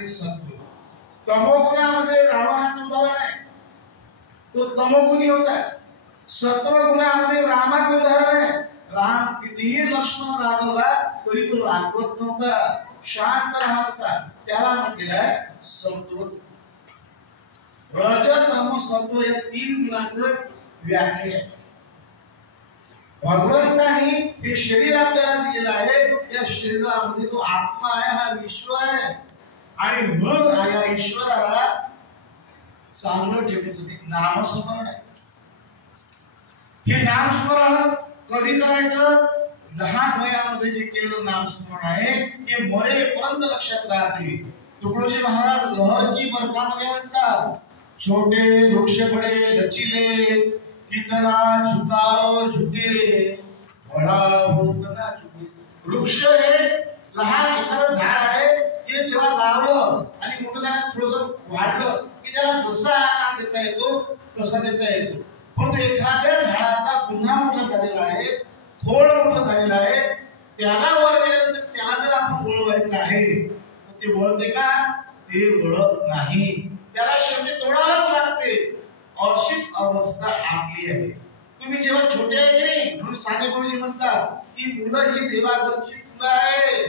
आणि सत्व। तमोगुणामध्ये रावणाचं उदाहरण आहे, तो तमोगुणी होता। सत्वगुणामध्ये रामाचं उदाहरण आहे, राम कितीही लक्ष्मण रागवला तरी तो रागवत नव्हता, शांत राहत होता, त्याला म्हटलेलं आहे सत्व। रज तम सत्व या तीन गुणांचं व्याख्या आहे। भगवंतांनी हे शरीर आपल्याला दिलेलं आहे, या शरीरामध्ये तो आत्मा आहे, हा विश्व आहे, आणि म्हणून या ईश्वराला चांगलं ठेवण्यासाठी नामस्मरण आहे। हे नामस्मरण कधी करायचं? लहान वयामध्ये जे केलेलं नामस्मरण आहे ते मरेपर्यंत लक्षात राहते। तुकडोजी महाराज लहर की बरखामध्ये म्हणतात, छोटे वृक्ष बड़े लचीले, कितना झुकाओ झुके, बड़ा हो ना झुके। वृक्ष हे लहान एखादं झाड आहे, ते जेव्हा लावलं आणि मोठं झालं, थोडंसं वाढलं की त्याला जसा आकार देता येतो तसा देता येतो। पण एखाद्या झाडाचा पुन्हा मोठा झालेला आहे, खोड मोठं झालेलं आहे, त्याला वर केल्यानंतर त्याला जर आपण वळवायचं आहे तर ते वळते का? ते वळत नाही, त्याला शेवटी तोडावंच लागते। अशीच अवस्था आपली आहे। तुम्ही जेव्हा छोटे आहे की नाही, म्हणून साने गुरुजी म्हणतात की मुलं ही देवाघरची फुलं आहे।